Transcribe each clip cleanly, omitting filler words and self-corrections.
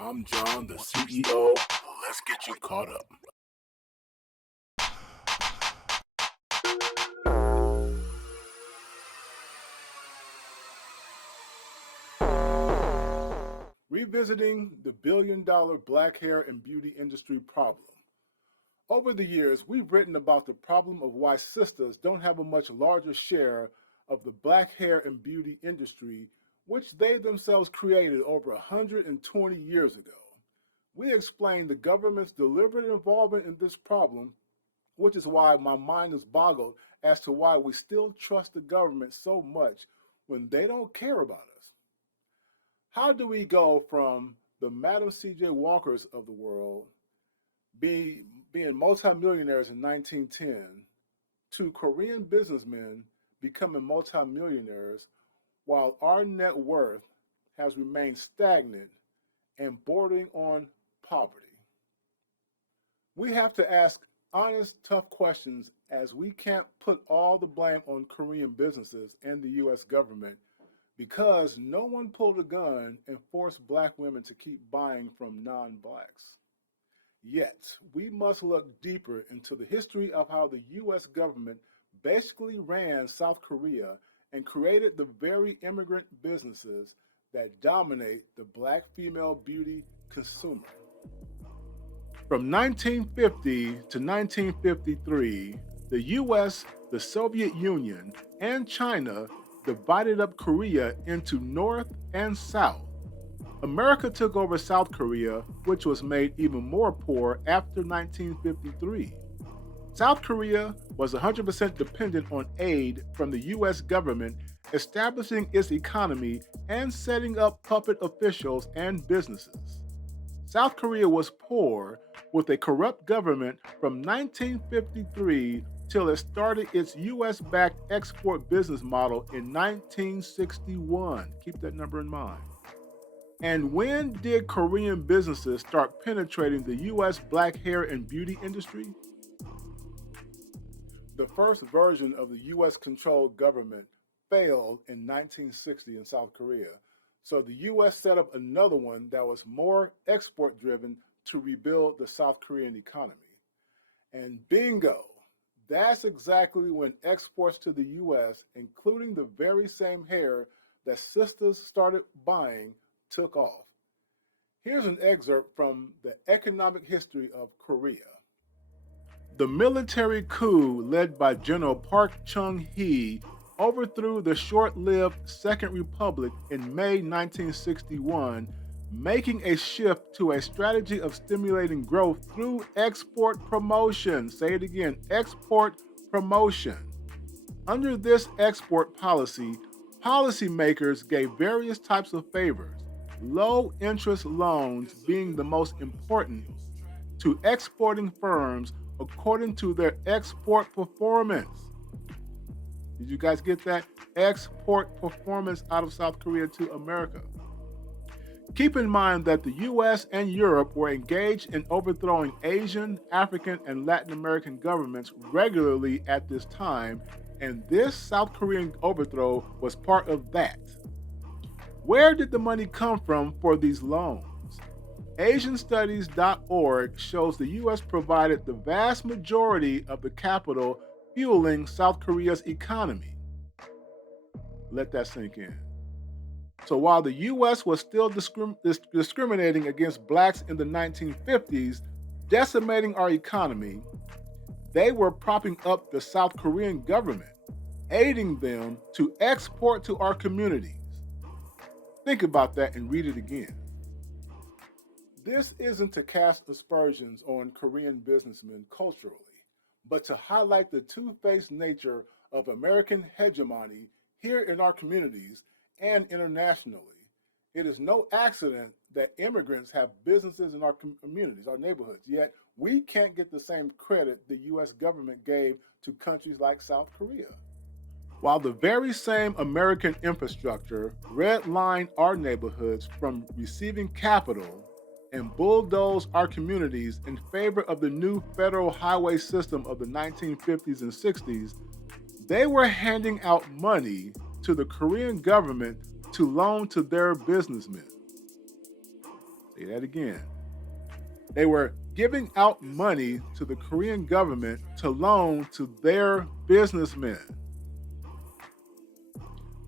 I'm John, the CEO. Let's get you caught up. Revisiting the billion-dollar black hair and beauty industry problem. Over the years, we've written about the problem of why sisters don't have a much larger share of the black hair and beauty industry, which they themselves created over 120 years ago. We explained the government's deliberate involvement in this problem, which is why my mind is boggled as to why we still trust the government so much when they don't care about us. How do we go from the Madam C.J. Walkers of the world being multimillionaires in 1910 to Korean businessmen becoming multimillionaires while our net worth has remained stagnant and bordering on poverty? We have to ask honest, tough questions as we can't put all the blame on Korean businesses and the US government because no one pulled a gun and forced black women to keep buying from non-blacks. Yet, we must look deeper into the history of how the US government basically ran South Korea and created the very immigrant businesses that dominate the black female beauty consumer. From 1950 to 1953, the US, the Soviet Union, and China divided up Korea into North and South. America took over South Korea, which was made even more poor after 1953. South Korea was 100% dependent on aid from the US government, establishing its economy and setting up puppet officials and businesses. South Korea was poor with a corrupt government from 1953 till it started its US-backed export business model in 1961. Keep that number in mind. And when did Korean businesses start penetrating the US black hair and beauty industry? The first version of the US-controlled government failed in 1960 in South Korea, so the US set up another one that was more export-driven to rebuild the South Korean economy. And bingo, that's exactly when exports to the US, including the very same hair that Sistas started buying, took off. Here's an excerpt from the economic history of Korea. The military coup led by General Park Chung-hee overthrew the short-lived Second Republic in May 1961, making a shift to a strategy of stimulating growth through export promotion. Say it again, export promotion. Under this export policy, policymakers gave various types of favors, low-interest loans being the most important, to exporting firms according to their export performance. Did you guys get that? Export performance out of South Korea to America. Keep in mind that the US and Europe were engaged in overthrowing Asian, African, and Latin American governments regularly at this time, and this South Korean overthrow was part of that. Where did the money come from for these loans? AsianStudies.org shows the US provided the vast majority of the capital fueling South Korea's economy. Let that sink in. So while the US was still discriminating against blacks in the 1950s, decimating our economy, they were propping up the South Korean government, aiding them to export to our communities. Think about that and read it again. This isn't to cast aspersions on Korean businessmen culturally, but to highlight the two-faced nature of American hegemony here in our communities and internationally. It is no accident that immigrants have businesses in our communities, our neighborhoods, yet we can't get the same credit the US government gave to countries like South Korea. While the very same American infrastructure redlined our neighborhoods from receiving capital and bulldozed our communities in favor of the new federal highway system of the 1950s and 60s, they were handing out money to the Korean government to loan to their businessmen. Say that again. They were giving out money to the Korean government to loan to their businessmen.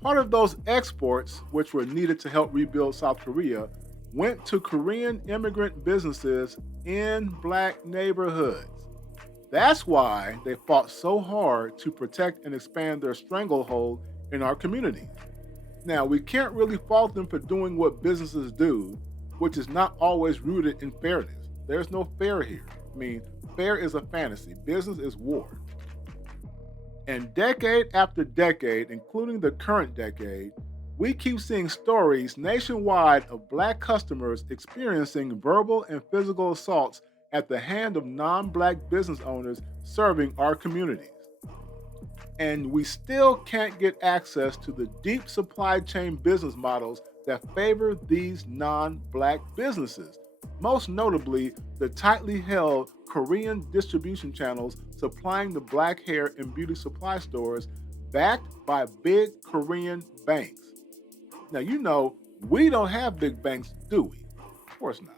Part of those exports, which were needed to help rebuild South Korea, went to Korean immigrant businesses in black neighborhoods. That's why they fought so hard to protect and expand their stranglehold in our communities. Now, we can't really fault them for doing what businesses do, which is not always rooted in fairness. There's no fair here. I mean, fair is a fantasy, business is war. And decade after decade, including the current decade, we keep seeing stories nationwide of black customers experiencing verbal and physical assaults at the hand of non black business owners serving our communities. And we still can't get access to the deep supply chain business models that favor these non black businesses, most notably the tightly held Korean distribution channels supplying the black hair and beauty supply stores backed by big Korean banks. Now, you know, we don't have big banks, do we? Of course not.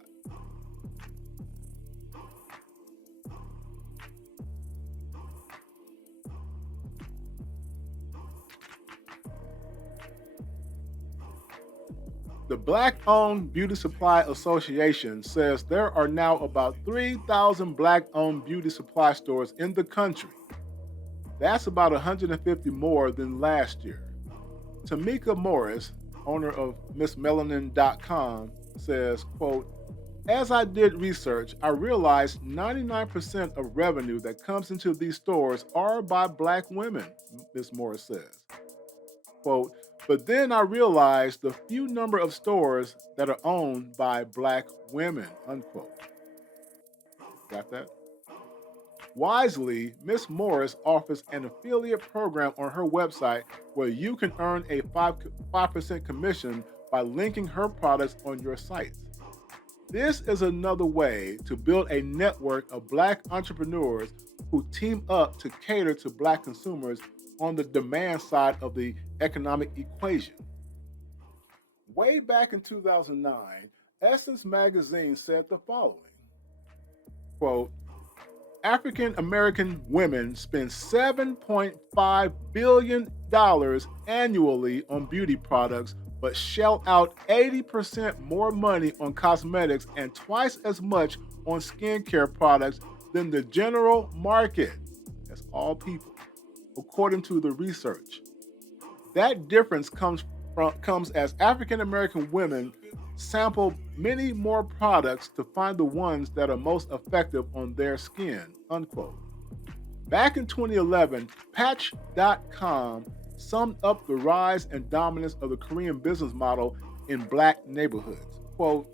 The Black Owned Beauty Supply Association says there are now about 3,000 black owned beauty supply stores in the country. That's about 150 more than last year. Tamika Morris, owner of MissMelanin.com, says, quote, as I did research, I realized 99% of revenue that comes into these stores are by black women, Ms. Morris says. Quote, but then I realized the few number of stores that are owned by black women, unquote. Got that? Wisely, Ms. Morris offers an affiliate program on her website where you can earn a 5% commission by linking her products on your sites. This is another way to build a network of black entrepreneurs who team up to cater to black consumers on the demand side of the economic equation. Way back in 2009, Essence magazine said the following, quote, African American women spend $7.5 billion annually on beauty products, but shell out 80% more money on cosmetics and twice as much on skincare products than the general market. That's all people, according to the research. That difference comes as African American women sample many more products to find the ones that are most effective on their skin, unquote. Back in 2011, Patch.com summed up the rise and dominance of the Korean business model in black neighborhoods. Quote,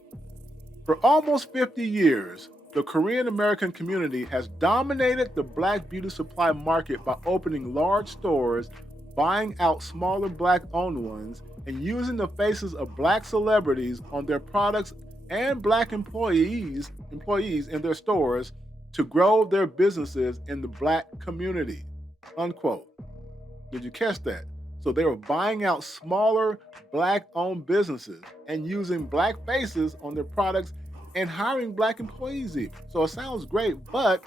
for almost 50 years, the Korean American community has dominated the black beauty supply market by opening large stores, buying out smaller black-owned ones, and using the faces of black celebrities on their products and black employees in their stores to grow their businesses in the black community, unquote. Did you catch that? So they were buying out smaller black-owned businesses and using black faces on their products and hiring black employees even. So it sounds great, but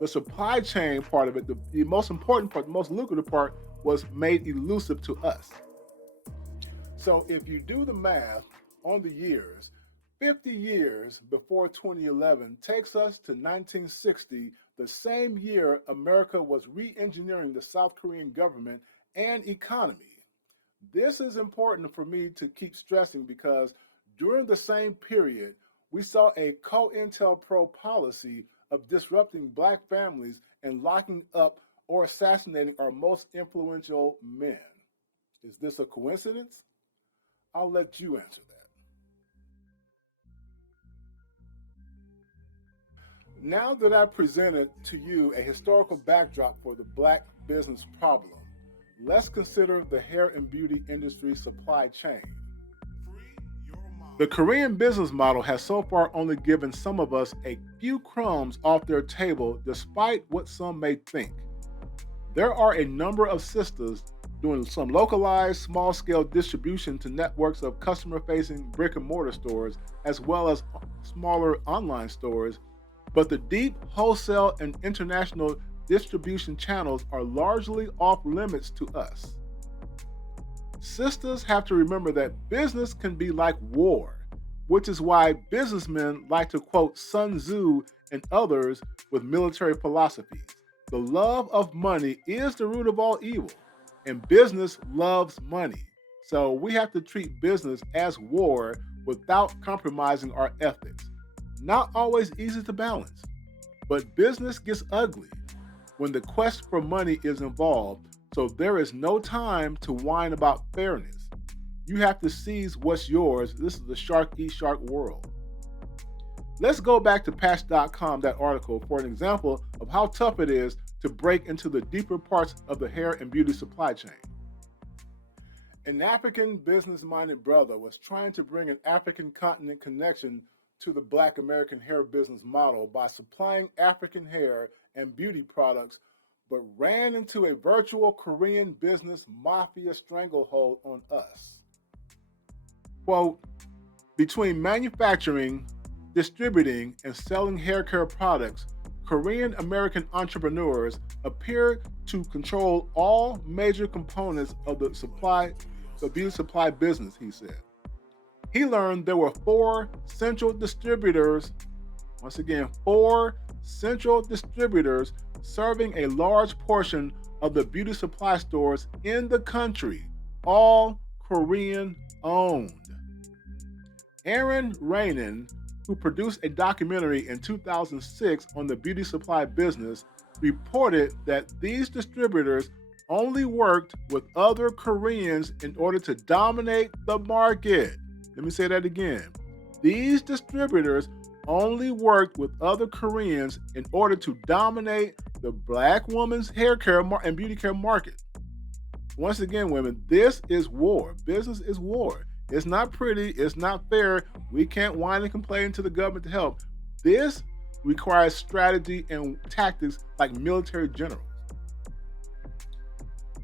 the supply chain part of it, the most important part, the most lucrative part, was made elusive to us. So if you do the math on the years, 50 years before 2011 takes us to 1960, the same year America was re-engineering the South Korean government and economy. This is important for me to keep stressing because during the same period, we saw a COINTELPRO policy of disrupting black families and locking up or assassinating our most influential men. Is this a coincidence? I'll let you answer that. Now that I've presented to you a historical backdrop for the black business problem, let's consider the hair and beauty industry supply chain. The Korean business model has so far only given some of us a few crumbs off their table, despite what some may think. There are a number of sistas doing some localized small-scale distribution to networks of customer-facing brick-and-mortar stores as well as smaller online stores, but the deep wholesale and international distribution channels are largely off limits to us. Sisters have to remember that business can be like war, which is why businessmen like to quote Sun Tzu and others with military philosophies. The love of money is the root of all evil, and business loves money. So we have to treat business as war without compromising our ethics. Not always easy to balance, but business gets ugly when the quest for money is involved, so there is no time to whine about fairness. You have to seize what's yours. This is the shark eat shark world. Let's go back to Patch.com, that article, for an example of how tough it is to break into the deeper parts of the hair and beauty supply chain. An African business-minded brother was trying to bring an African continent connection to the Black American hair business model by supplying African hair and beauty products, but ran into a virtual Korean business mafia stranglehold on us. Quote, between manufacturing, distributing, and selling hair care products, Korean American entrepreneurs appear to control all major components of the beauty supply business, he said. He learned there were 4 central distributors, once again, 4 central distributors serving a large portion of the beauty supply stores in the country, all Korean owned. Aaron Rainin, who produced a documentary in 2006 on the beauty supply business, reported that these distributors only worked with other Koreans in order to dominate the market. Let me say that again. These distributors only worked with other Koreans in order to dominate the Black woman's hair care and beauty care market. Once again, women, this is war. Business is war. It's not pretty. It's not fair. We can't whine and complain to the government to help. This requires strategy and tactics like military generals.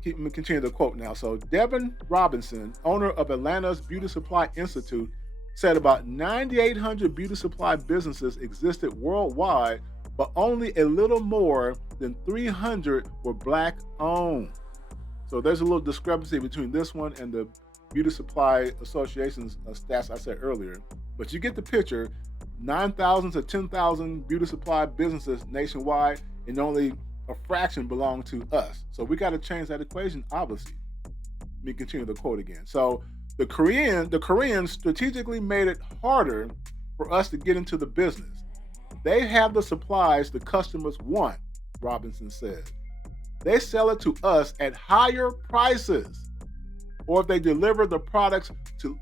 Continue the quote now. So Devin Robinson, owner of Atlanta's Beauty Supply Institute, said about 9,800 beauty supply businesses existed worldwide, but only a little more than 300 were Black owned. So there's a little discrepancy between this one and the Beauty Supply Association's stats I said earlier. But you get the picture, 9,000 to 10,000 beauty supply businesses nationwide, and only a fraction belong to us. So we got to change that equation, obviously. Let me continue the quote again. So the Koreans strategically made it harder for us to get into the business. They have the supplies the customers want, Robinson said. They sell it to us at higher prices, or if they deliver the products to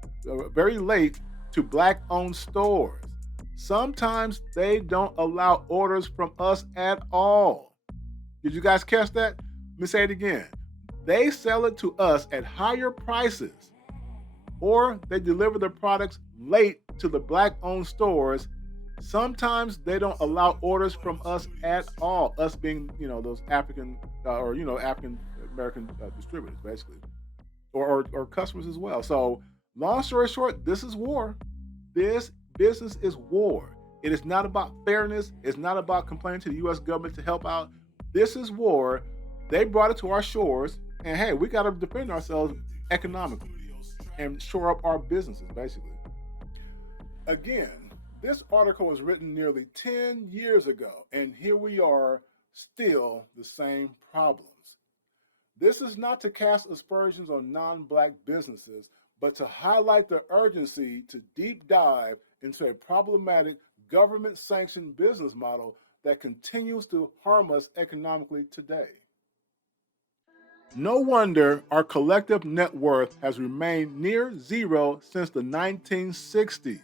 very late to Black-owned stores. Sometimes they don't allow orders from us at all. Did you guys catch that? Let me say it again. They sell it to us at higher prices, or they deliver the products late to the Black-owned stores. Sometimes they don't allow orders from us at all. Us being, those African African American distributors, basically, or customers as well. So, long story short, this is war. This business is war. It is not about fairness. It's not about complaining to the U.S. government to help out. This is war. They brought it to our shores, and hey, we got to defend ourselves economically and shore up our businesses, basically. Again, this article was written nearly 10 years ago, and here we are, still the same problems. This is not to cast aspersions on non-Black businesses, but to highlight the urgency to deep dive into a problematic government-sanctioned business model that continues to harm us economically today. No wonder our collective net worth has remained near zero since the 1960s.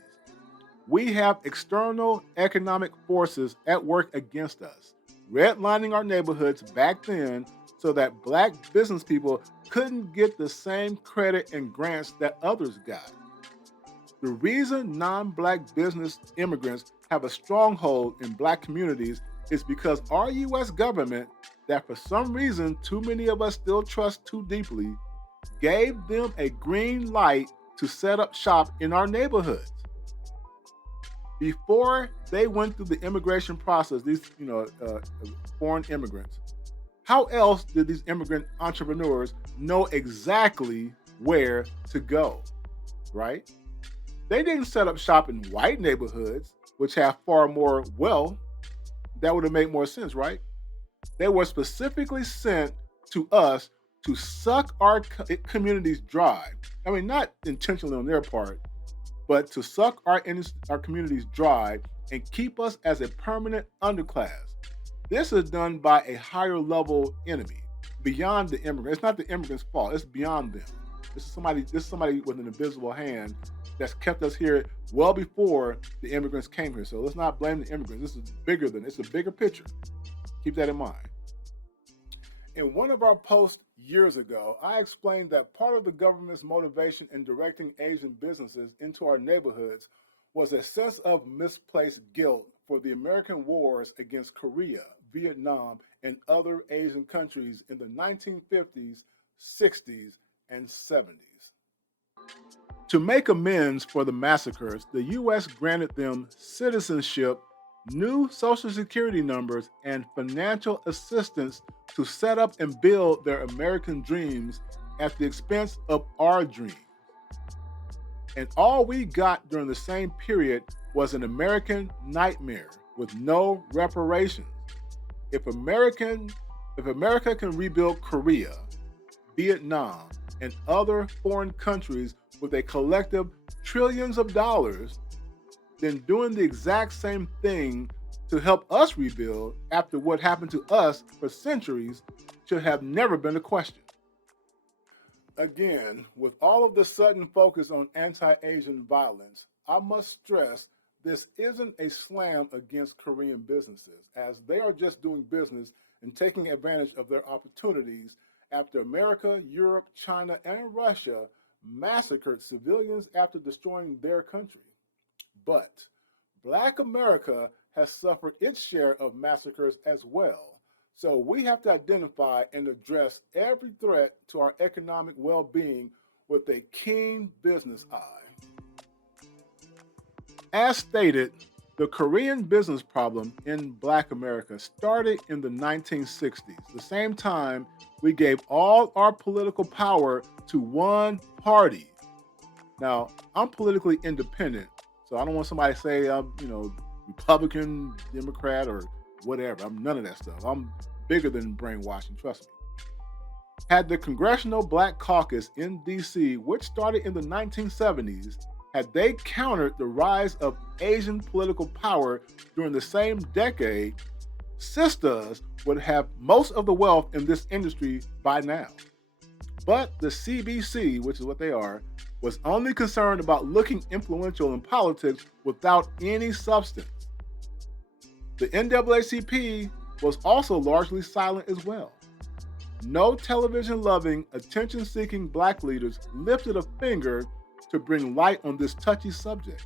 We have external economic forces at work against us, redlining our neighborhoods back then so that Black business people couldn't get the same credit and grants that others got. The reason non-black business immigrants have a stronghold in black communities is because our US government, that for some reason too many of us still trust too deeply, gave them a green light to set up shop in our neighborhoods. Before they went through the immigration process, these foreign immigrants, how else did these immigrant entrepreneurs know exactly where to go, right? They didn't set up shop in white neighborhoods, which have far more wealth. That would have made more sense, right? They were specifically sent to us to suck our communities dry. I mean, not intentionally on their part, but to suck our communities dry and keep us as a permanent underclass. This is done by a higher level enemy beyond the immigrant. It's not the immigrant's fault. It's beyond them. This is somebody with an invisible hand that's kept us here well before the immigrants came here. So let's not blame the immigrants. This is bigger than it's a bigger picture. Keep that in mind. In one of our posts years ago, I explained that part of the government's motivation in directing Asian businesses into our neighborhoods was a sense of misplaced guilt for the American wars against Korea, Vietnam, and other Asian countries in the 1950s, 60s, and 70s. To make amends for the massacres, the U.S. granted them citizenship, new Social Security numbers, and financial assistance to set up and build their American dreams at the expense of our dreams. And all we got during the same period was an American nightmare with no reparations. If America can rebuild Korea, Vietnam, and other foreign countries with a collective trillions of dollars, then doing the exact same thing to help us rebuild after what happened to us for centuries should have never been a question. Again, with all of the sudden focus on anti-Asian violence, I must stress this isn't a slam against Korean businesses, as they are just doing business and taking advantage of their opportunities after America, Europe, China, and Russia massacred civilians after destroying their country. But Black America has suffered its share of massacres as well. So we have to identify and address every threat to our economic well-being with a keen business eye. As stated, the Korean business problem in Black America started in the 1960s, the same time we gave all our political power to one party. Now, I'm politically independent, so I don't want somebody to say I'm, Republican, Democrat, or whatever. I'm none of that stuff. I'm bigger than brainwashing, trust me. Had the Congressional Black Caucus in DC, which started in the 1970s, had they countered the rise of Asian political power during the same decade, Sistas would have most of the wealth in this industry by now. But the CBC, which is what they are, was only concerned about looking influential in politics without any substance. The NAACP was also largely silent as well. No television-loving, attention-seeking Black leaders lifted a finger to bring light on this touchy subject,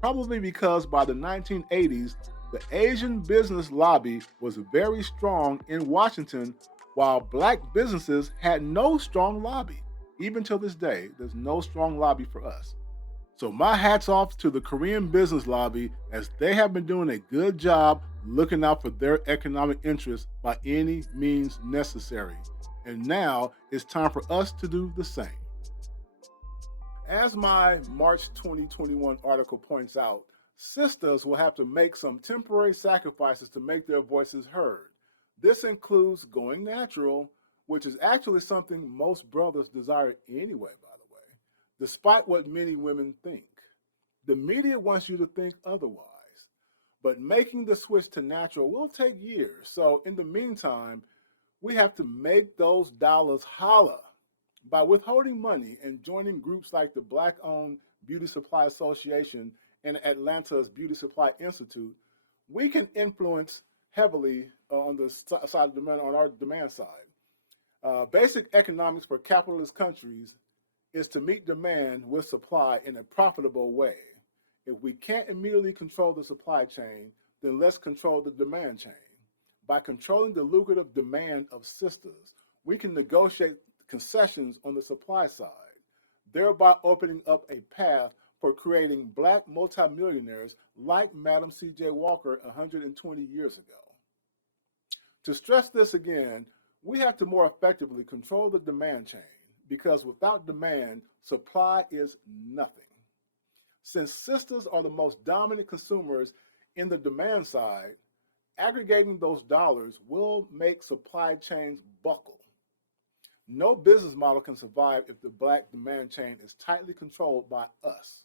probably because by the 1980s, the Asian business lobby was very strong in Washington, while Black businesses had no strong lobby. Even till this day, there's no strong lobby for us. So my hat's off to the Korean business lobby, as they have been doing a good job looking out for their economic interests by any means necessary. And now it's time for us to do the same. As my March 2021 article points out, sisters will have to make some temporary sacrifices to make their voices heard. This includes going natural, which is actually something most brothers desire anyway, by the way, despite what many women think. The media wants you to think otherwise, but making the switch to natural will take years. So in the meantime, we have to make those dollars holla by withholding money and joining groups like the Black-owned Beauty Supply Association and Atlanta's Beauty Supply Institute. We can influence heavily on the side of demand, on our demand side. Basic economics for capitalist countries is to meet demand with supply in a profitable way. If we can't immediately control the supply chain, then let's control the demand chain. By controlling the lucrative demand of Sistas, we can negotiate concessions on the supply side, thereby opening up a path for creating black multimillionaires like Madam C.J. Walker 120 years ago. To stress this again, we have to more effectively control the demand chain, because without demand, supply is nothing. Since Sistas are the most dominant consumers in the demand side, aggregating those dollars will make supply chains buckle. No business model can survive if the black demand chain is tightly controlled by us.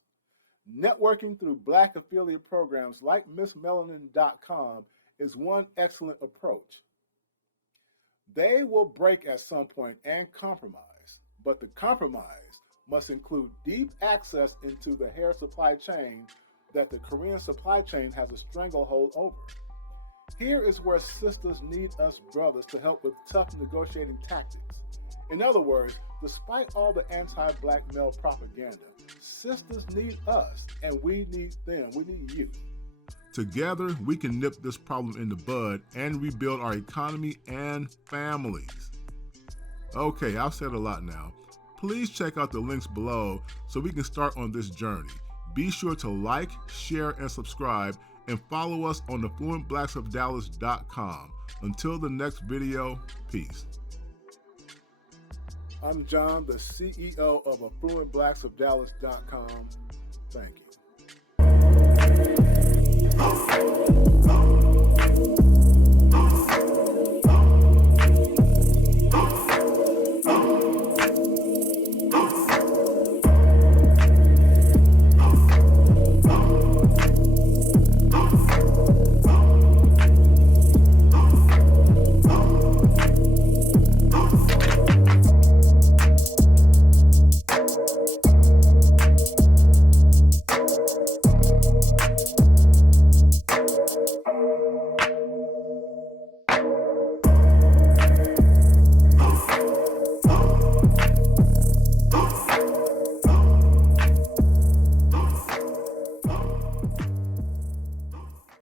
Networking through black affiliate programs like MissMelanin.com is one excellent approach. They will break at some point and compromise, but the compromise must include deep access into the hair supply chain that the Korean supply chain has a stranglehold over. Here is where Sistas need us brothers to help with tough negotiating tactics. In other words, despite all the anti-black male propaganda, Sistas need us and we need them. We need you. Together, we can nip this problem in the bud and rebuild our economy and families. Okay, I've said a lot now. Please check out the links below so we can start on this journey. Be sure to like, share, and subscribe, and follow us on affluentblacksofdallas.com. Until the next video, peace. I'm John, the CEO of affluentblacksofdallas.com. Thank you.